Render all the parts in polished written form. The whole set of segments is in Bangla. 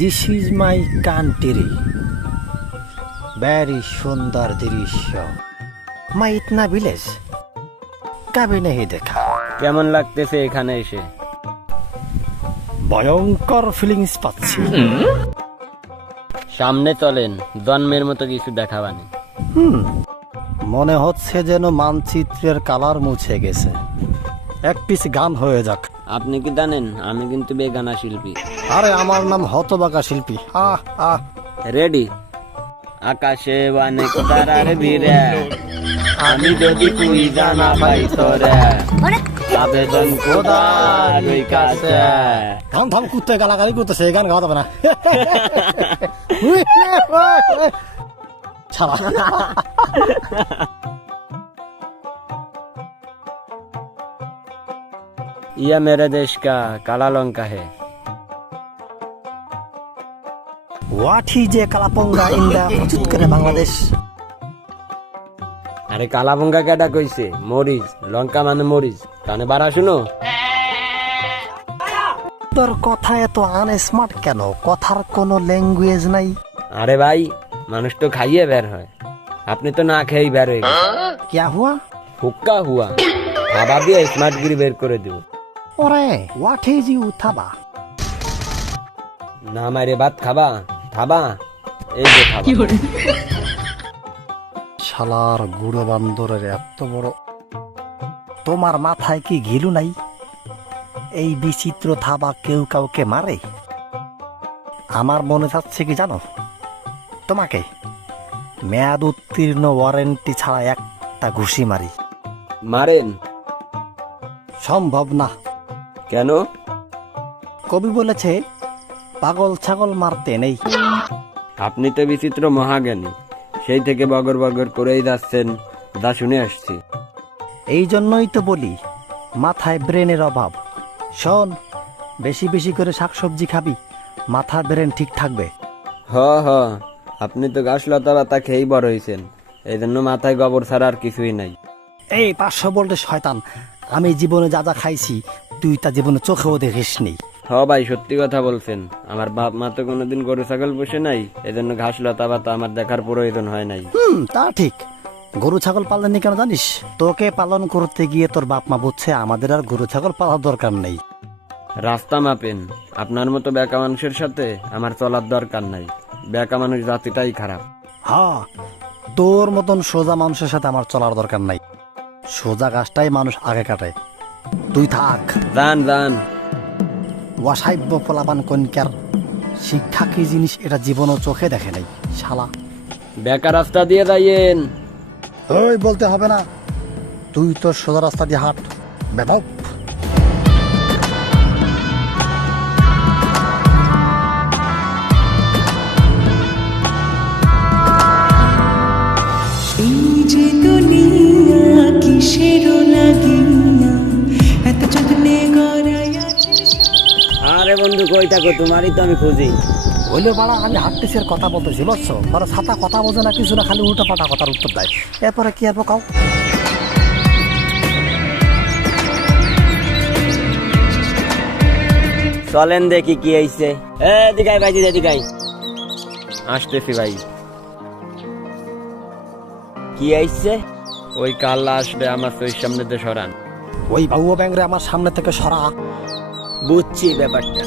This is my country, very সুন্দর দৃশ্য। মাই ইতনা ভিলেজ কবি নেই দেখা। কেমন লাগতেছে এখানে এসে? ভয়ঙ্কর ফিলিংস পাচ্ছি। সামনে চলেন, জন্মের মতো কিছু দেখাবানি। মনে হচ্ছে যেন মানচিত্রের কালার মুছে গেছে। এক পিস গান হয়ে যাক। আপনি কি জানেন আমি কিন্তু বেগানা শিল্পী? আরে আমার নাম হতবাকা শিল্পী। আহ আহ রেডি? আকাশে অনেক তারার ভিড়ে, আমি যদি তুই জানা পাই তোরে, আবেদন খোদার কাছে। গান থাম, কুত্তে গালাগালি করতেছে, এই গান গাওয়া যাবে না। ছাড়া ইয়া মেরে দেশ কা কালা লঙ্কা হে। হোয়াট ইজ এ কালাপঙ্গা ইন দা করে বাংলাদেশ? আরে কালাভঙ্গা কেটা কইছে? মরিচ, লঙ্কা মানে মরিচ। কানে বাড়া শুনো। তোর কথা এত আনস্মার্ট কেন? কথার কোনো ল্যাঙ্গুয়েজ নাই। আরে ভাই, মানুষ তো খাইয়ে বের হয়, আপনি তো না খেয়েই বের হয়ে গেছেন। क्या हुआ? হুক্কা হুয়া, খাবা দিয়ে স্মার্ট গিরি বের করে দিব। ওরে হোয়াট ইজ ইউ থাবা? না মারে ভাত খাবা? খাবা? এই যে খাবা। শালার গুড়ো বান্দরের এত বড়। তোমার মাথায় কি ঘিলু নাই? এই বিচিত্র থাবা কেউ কাউকে মারে? আমার মনে চাচ্ছে কি জানো, তোমাকে মেয়াদ উত্তীর্ণ ওয়ারেন্টি ছাড়া একটা ঘুষি মারি। মারেন? সম্ভব না। কেন? কবি বলেছে পাগল ছাগল মারতে নেই। আপনি তো বিচিত্র মহাজ্ঞানী, সেই থেকে বগর বগর করেই যাচ্ছেন, যা শুনে আসছি। এই জন্যই তো বলি মাথায় ব্রেনের অভাব। শোন, বেশি বেশি করে শাকসবজি খাবি, মাথার ব্রেন ঠিক থাকবে। হ হ, আপনি তো গাছ লতা পাতা খেয়েই বড় হয়েছেন, এই জন্য মাথায় গোবর ছাড়া আর কিছুই নাই। এই 500 বলতে শয়তান, আমি জীবনে যা যা খাইছি তুই তা জীবনে চোখেও দেখিসনি। হ ভাই, সত্যি কথা বলছেন। আমার বাপ মা তো কোনোদিন গরু ছাগল বসে নাই, এজন্য ঘাস লতা পাতা আমার দেখার প্রয়োজন হয় নাই। তা ঠিক। গরু ছাগল পালনি কেন জানিস? তোকে পালন করতে গিয়ে তোর বাপ মা বুঝছে আমাদের আর গরু ছাগল পালার দরকার নেই। রাস্তা মাপেন, আপনার মতো বেকা মানুষের সাথে আমার চলার দরকার নাই। বেকা মানুষ জাতিটাই খারাপ। হ্যাঁ, তোর মতন সোজা মানুষের সাথে আমার চলার দরকার নাই। সোজা গাছটাই মানুষ আগে কাটায়। তুই থাক। যান যান। ওয়াসাইব্য পোলাপান কনকার শিক্ষা কি জিনিস এটা জীবনও চোখে দেখে নাই শালা। বেকা রাস্তা দিয়ে যাইয়েন। ওই বলতে হবে না, তুই তোর সোজা রাস্তা দিয়ে হাঁট। বেদাও। আরে বন্ধু, কই থাকো? তোমারই তো আমি খুঁজি। হইলে বাড়া, আমি হাঁটতেছি আর কথা বলতেছি, বুঝছো? ওরা ছাতা কথা বোঝে না, কিছু না, খালি উল্টা পাল্টা কথার উত্তর দেয়। এরপরে কি আর কাও? চলেন দেখি কি হইছে। দিকাই ভাই, দিকাই আসতেছি ভাই। কি আইছে? ওই কাল্লা আসবে, আমার চোখের সামনে তো সরান। ওই বাবু ব্যাংরে আমার সামনে থেকে সরা। বুঝছি ব্যাপারটা।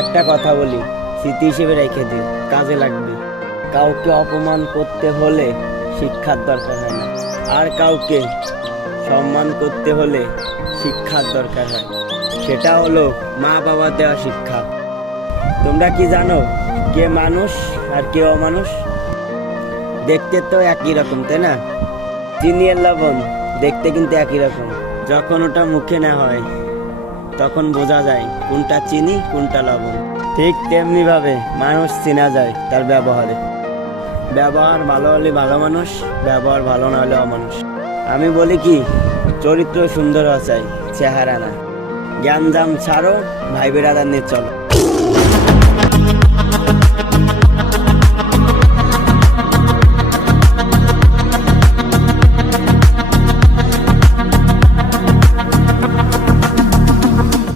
একটা কথা বলি, স্মৃতি হিসেবে রেখে দিন, কাজে লাগবে। কাউকে অপমান করতে হলে শিক্ষার দরকার হয় না, আর কাউকে সম্মান করতে হলে শিক্ষার দরকার হয়। সেটা হলো মা বাবা দেওয়া শিক্ষা। তোমরা কি জানো কে মানুষ আর কে অমানুষ? দেখতে তো একই রকম, তাই না? চিনি আর লবণ দেখতে কিন্তু একই রকম। যখন ওটা মুখে না হয় তখন বোঝা যায় কোনটা চিনি কোনটা লবণ। ঠিক তেমনি ভাবে মানুষ চেনা যায় তার ব্যবহারে। ব্যবহার ভালো হলে ভালো মানুষ, ব্যবহার ভালো না হলে অমানুষ। আমি বলি কি, চরিত্র সুন্দর হওয়া চাই, চেহারা না। জ্ঞান জাম ছাড়ো, ভাই বেড়াদার নিয়ে চলো।